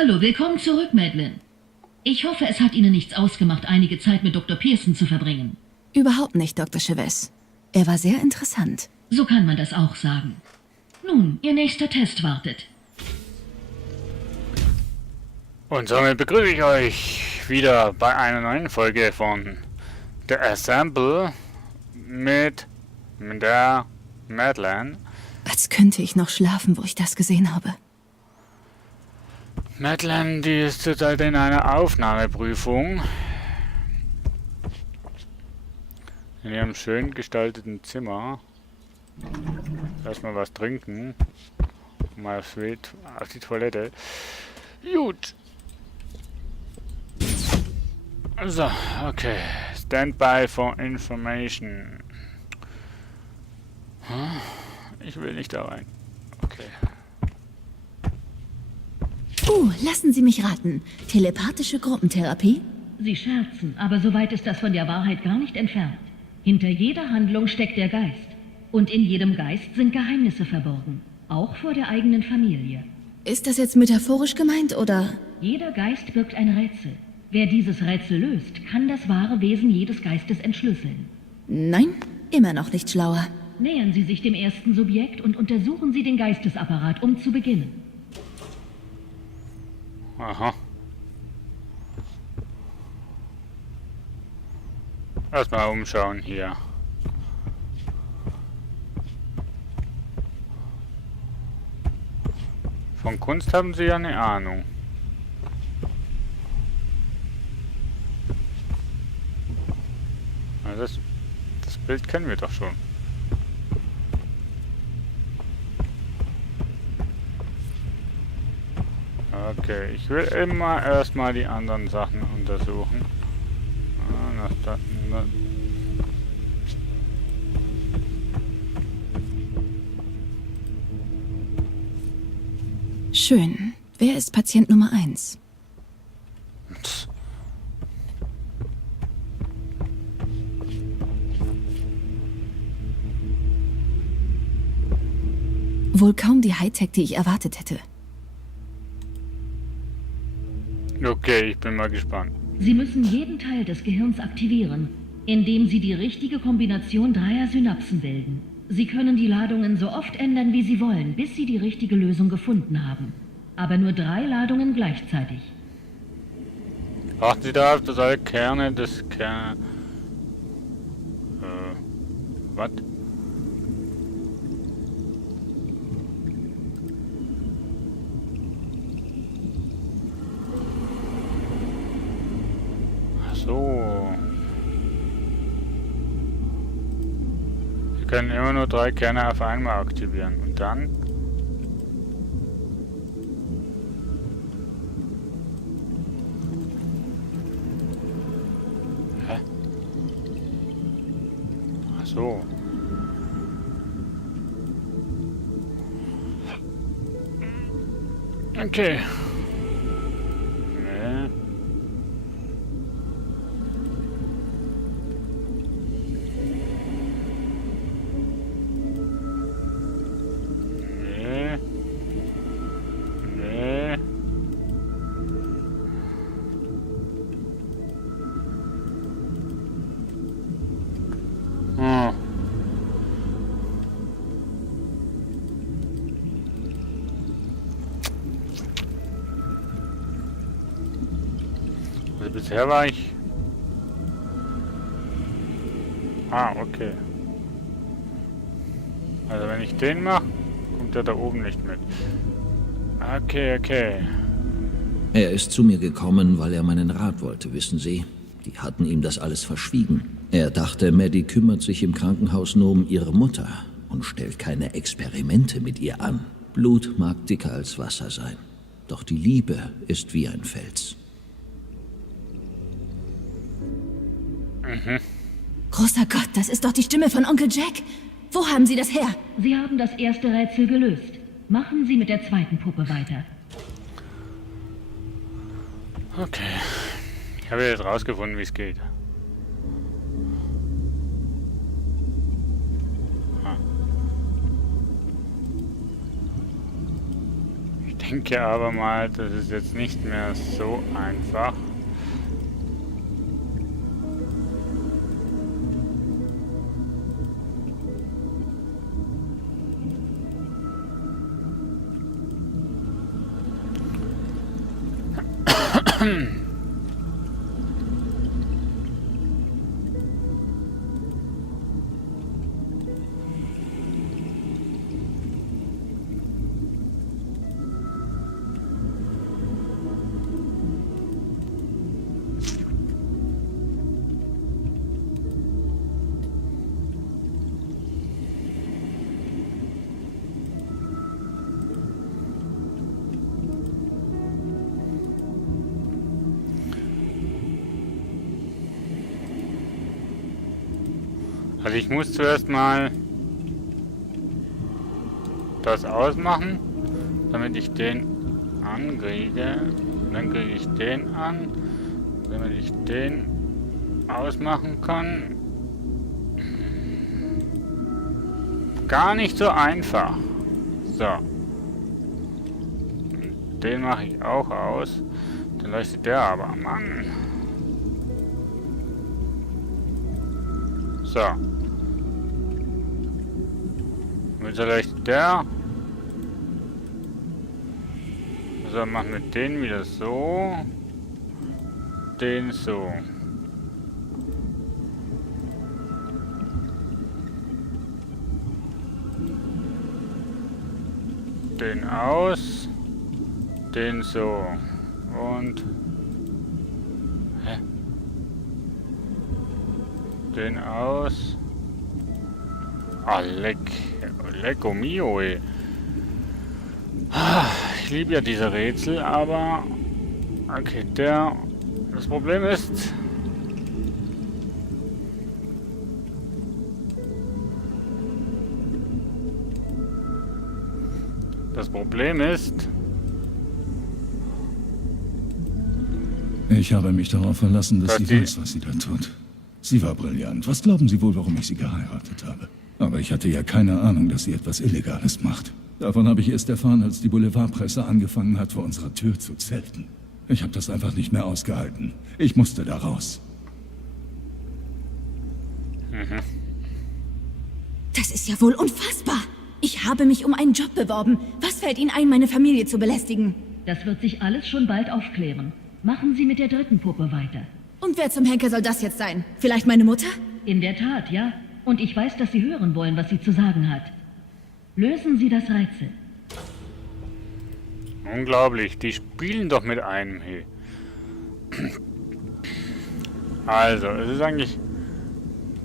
Hallo, willkommen zurück, Madeline. Ich hoffe, es hat Ihnen nichts ausgemacht, einige Zeit mit Dr. Pearson zu verbringen. Überhaupt nicht, Dr. Chavez. Er war sehr interessant. So kann man das auch sagen. Nun, Ihr nächster Test wartet. Und somit begrüße ich euch wieder bei einer neuen Folge von The Assemble mit der Madeline. Als könnte ich noch schlafen, wo ich das gesehen habe. Madeline, die ist zurzeit in einer Aufnahmeprüfung. In ihrem schön gestalteten Zimmer. Erstmal was trinken. Mal auf die Toilette. Gut. So, okay. Standby for information. Ich will nicht da rein. Okay. Lassen Sie mich raten. Telepathische Gruppentherapie? Sie scherzen, aber so weit ist das von der Wahrheit gar nicht entfernt. Hinter jeder Handlung steckt der Geist. Und in jedem Geist sind Geheimnisse verborgen. Auch vor der eigenen Familie. Ist das jetzt metaphorisch gemeint, oder? Jeder Geist birgt ein Rätsel. Wer dieses Rätsel löst, kann das wahre Wesen jedes Geistes entschlüsseln. Nein, immer noch nicht schlauer. Nähern Sie sich dem ersten Subjekt und untersuchen Sie den Geistesapparat, um zu beginnen. Aha. Erstmal umschauen hier. Von Kunst haben Sie ja eine Ahnung. Also das Bild kennen wir doch schon. Okay, ich will immer erstmal die anderen Sachen untersuchen. Schön. Wer ist Patient Nummer 1? Wohl kaum die Hightech, die ich erwartet hätte. Okay, ich bin mal gespannt. Sie müssen jeden Teil des Gehirns aktivieren, indem Sie die richtige Kombination dreier Synapsen bilden. Sie können die Ladungen so oft ändern, wie Sie wollen, bis Sie die richtige Lösung gefunden haben. Aber nur 3 Ladungen gleichzeitig. Achten Sie darauf, dass alle Kerne des was? Ach so. Sie können immer nur 3 Kerne auf einmal aktivieren. Und dann? Hä? Ach so. Okay. Nee. Nee. Nee. Hm. Also bisher war ich... Ah, okay. Also wenn ich den mache, kommt er da oben nicht mit. Okay, okay. Er ist zu mir gekommen, weil er meinen Rat wollte, wissen Sie. Die hatten ihm das alles verschwiegen. Er dachte, Maddie kümmert sich im Krankenhaus nur um ihre Mutter und stellt keine Experimente mit ihr an. Blut mag dicker als Wasser sein, doch die Liebe ist wie ein Fels. Großer Gott, das ist doch die Stimme von Onkel Jack. Wo haben Sie das her? Sie haben das erste Rätsel gelöst. Machen Sie mit der zweiten Puppe weiter. Okay. Ich habe jetzt rausgefunden, wie es geht. Ich denke aber mal, das ist jetzt nicht mehr so einfach. Also ich muss zuerst mal das ausmachen, damit ich den ankriege. Dann kriege ich den an, damit ich den ausmachen kann. Gar nicht so einfach. So. Den mache ich auch aus. Dann leuchtet der aber, Mann. So. Jetzt leuchtet der. So, machen wir den wieder so. Den so. Den aus. Den so. Und... Hä? Den aus. Ah, lecco mio, ey. Ich liebe ja diese Rätsel, aber... Okay, das Problem ist... Ich habe mich darauf verlassen, dass sie weiß, was sie da tut. Sie war brillant. Was glauben Sie wohl, warum ich sie geheiratet habe? Aber ich hatte ja keine Ahnung, dass sie etwas Illegales macht. Davon habe ich erst erfahren, als die Boulevardpresse angefangen hat, vor unserer Tür zu zelten. Ich habe das einfach nicht mehr ausgehalten. Ich musste da raus. Das ist ja wohl unfassbar. Ich habe mich um einen Job beworben. Was fällt Ihnen ein, meine Familie zu belästigen? Das wird sich alles schon bald aufklären. Machen Sie mit der dritten Puppe weiter. Und wer zum Henker soll das jetzt sein? Vielleicht meine Mutter? In der Tat, ja. Und ich weiß, dass Sie hören wollen, was sie zu sagen hat. Lösen Sie das Rätsel. Unglaublich, die spielen doch mit einem hier. Also, es ist eigentlich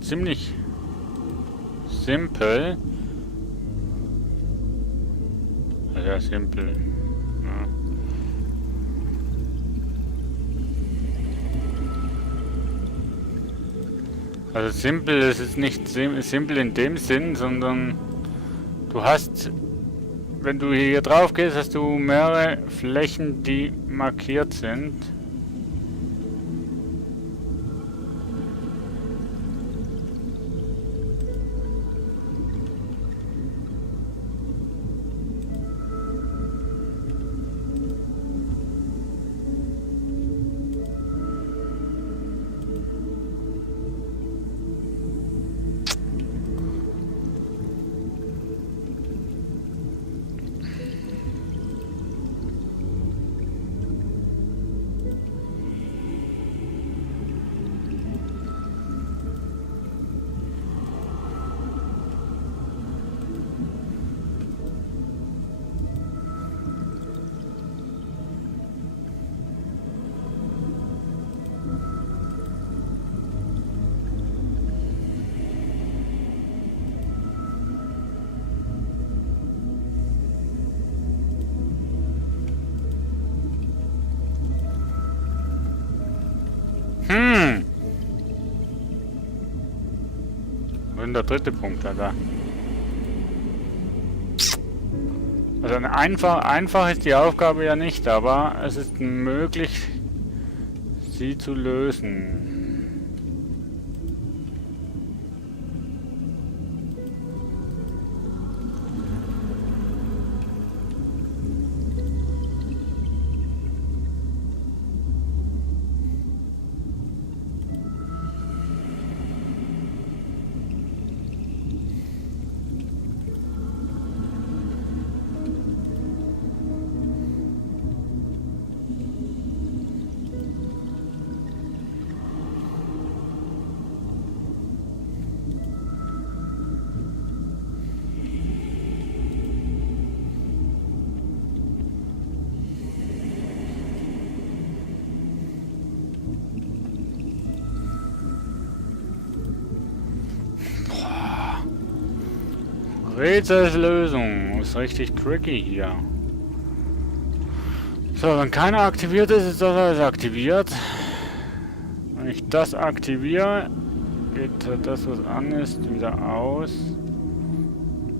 ziemlich simpel. Ja, simpel. Ja. Also simpel, es ist nicht simpel in dem Sinn, sondern du hast, wenn du hier drauf gehst, hast du mehrere Flächen, die markiert sind. Und der dritte Punkt da. Also einfach ist die Aufgabe ja nicht, aber es ist möglich, sie zu lösen. Rätselslösung. Ist richtig tricky hier. So, wenn keiner aktiviert ist, ist das alles aktiviert. Wenn ich das aktiviere, geht das, was an ist, wieder aus.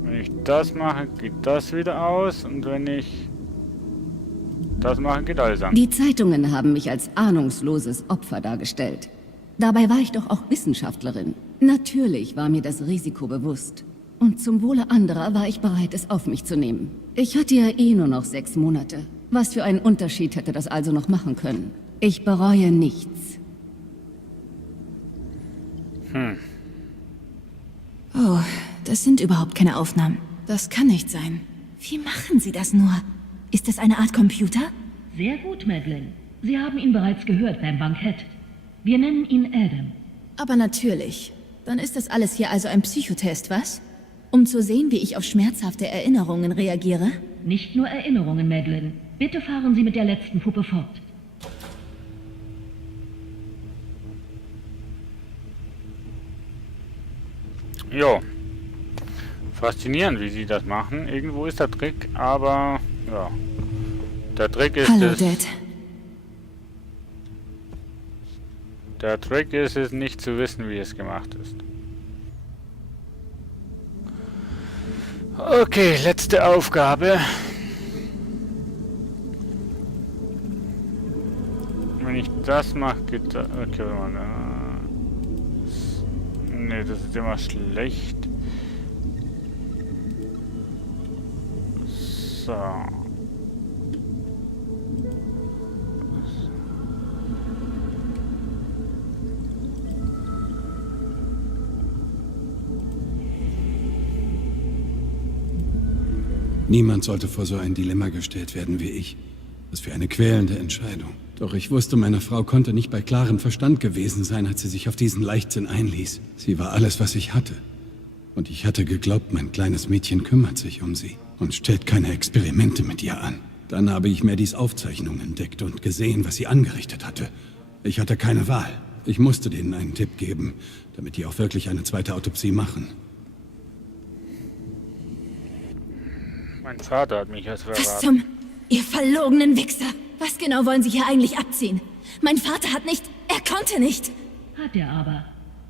Wenn ich das mache, geht das wieder aus. Und wenn ich das mache, geht alles an. Die Zeitungen haben mich als ahnungsloses Opfer dargestellt. Dabei war ich doch auch Wissenschaftlerin. Natürlich war mir das Risiko bewusst. Und zum Wohle anderer war ich bereit, es auf mich zu nehmen. Ich hatte ja eh nur noch 6 Monate. Was für einen Unterschied hätte das also noch machen können? Ich bereue nichts. Oh, das sind überhaupt keine Aufnahmen. Das kann nicht sein. Wie machen Sie das nur? Ist das eine Art Computer? Sehr gut, Madeleine. Sie haben ihn bereits gehört beim Bankett. Wir nennen ihn Adam. Aber natürlich. Dann ist das alles hier also ein Psychotest, was? Um zu sehen, wie ich auf schmerzhafte Erinnerungen reagiere? Nicht nur Erinnerungen, Madeleine. Bitte fahren Sie mit der letzten Puppe fort. Jo. Faszinierend, wie sie das machen. Irgendwo ist der Trick, aber ja. Der Trick ist Hallo, es. Dad. Der Trick ist es, nicht zu wissen, wie es gemacht ist. Okay, letzte Aufgabe. Wenn ich das mache, geht das. Okay, warte mal. Nee, das ist immer schlecht. So. Niemand sollte vor so ein Dilemma gestellt werden wie ich. Was für eine quälende Entscheidung. Doch ich wusste, meine Frau konnte nicht bei klarem Verstand gewesen sein, als sie sich auf diesen Leichtsinn einließ. Sie war alles, was ich hatte. Und ich hatte geglaubt, mein kleines Mädchen kümmert sich um sie und stellt keine Experimente mit ihr an. Dann habe ich Maddys Aufzeichnung entdeckt und gesehen, was sie angerichtet hatte. Ich hatte keine Wahl. Ich musste denen einen Tipp geben, damit die auch wirklich eine zweite Autopsie machen. Mein Vater hat mich erst Was verraten. zum... Ihr verlogenen Wichser! Was genau wollen Sie hier eigentlich abziehen? Mein Vater hat nicht... Er konnte nicht! Hat er aber.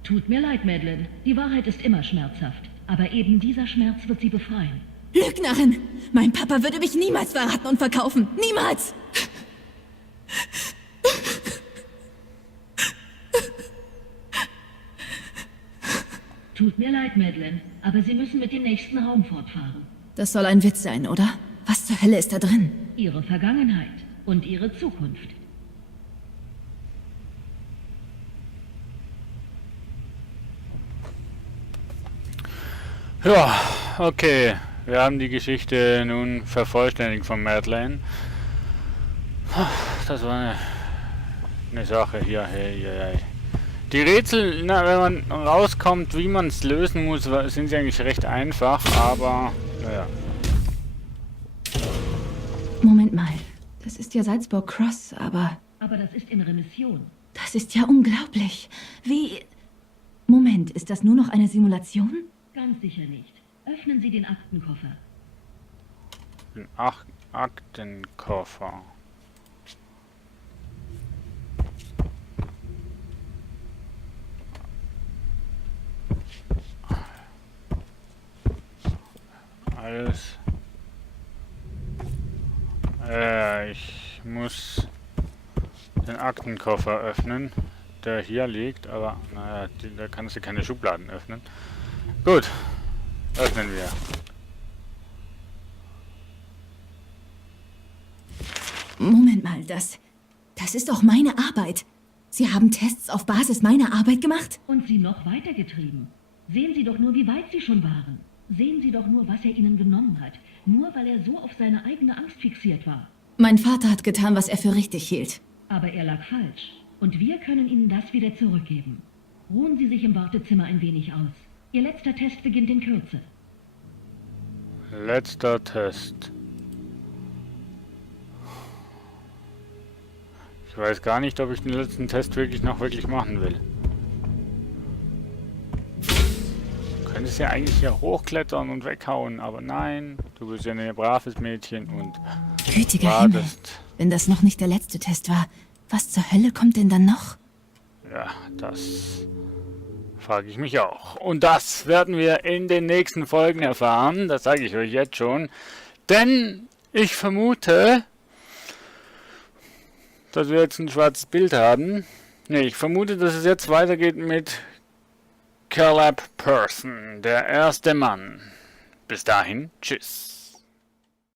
Tut mir leid, Madeleine. Die Wahrheit ist immer schmerzhaft. Aber eben dieser Schmerz wird sie befreien. Lügnerin! Mein Papa würde mich niemals verraten und verkaufen! Niemals! Tut mir leid, Madeleine. Aber Sie müssen mit dem nächsten Raum fortfahren. Das soll ein Witz sein, oder? Was zur Hölle ist da drin? Ihre Vergangenheit und Ihre Zukunft. Ja, okay. Wir haben die Geschichte nun vervollständigt von Madeleine. Das war eine Sache hier. Hey. Die Rätsel, na, wenn man rauskommt, wie man es lösen muss, sind sie eigentlich recht einfach, aber naja. Moment mal. Das ist ja Salzburg Cross, aber... Aber das ist in Remission. Das ist ja unglaublich. Wie... Moment, ist das nur noch eine Simulation? Ganz sicher nicht. Öffnen Sie den Aktenkoffer. Den Aktenkoffer. Alles. Ich muss den Aktenkoffer öffnen, der hier liegt, aber naja, da kannst du keine Schubladen öffnen. Gut, öffnen wir. Moment mal, das ist doch meine Arbeit. Sie haben Tests auf Basis meiner Arbeit gemacht? Und Sie noch weitergetrieben. Sehen Sie doch nur, wie weit Sie schon waren. Sehen Sie doch nur, was er Ihnen genommen hat. Nur weil er so auf seine eigene Angst fixiert war. Mein Vater hat getan, was er für richtig hielt. Aber er lag falsch. Und wir können Ihnen das wieder zurückgeben. Ruhen Sie sich im Wartezimmer ein wenig aus. Ihr letzter Test beginnt in Kürze. Letzter Test. Ich weiß gar nicht, ob ich den letzten Test wirklich machen will. Können könntest ja eigentlich hier hochklettern und weghauen, aber nein, du bist ja ein braves Mädchen und Gütiger Himmel. wartest. Wenn das noch nicht der letzte Test war, was zur Hölle kommt denn dann noch? Ja, das frage ich mich auch. Und das werden wir in den nächsten Folgen erfahren, das sage ich euch jetzt schon. Denn ich vermute, dass wir jetzt ein schwarzes Bild haben. Ne, ich vermute, dass es jetzt weitergeht mit Caleb Person, der erste Mann. Bis dahin, tschüss.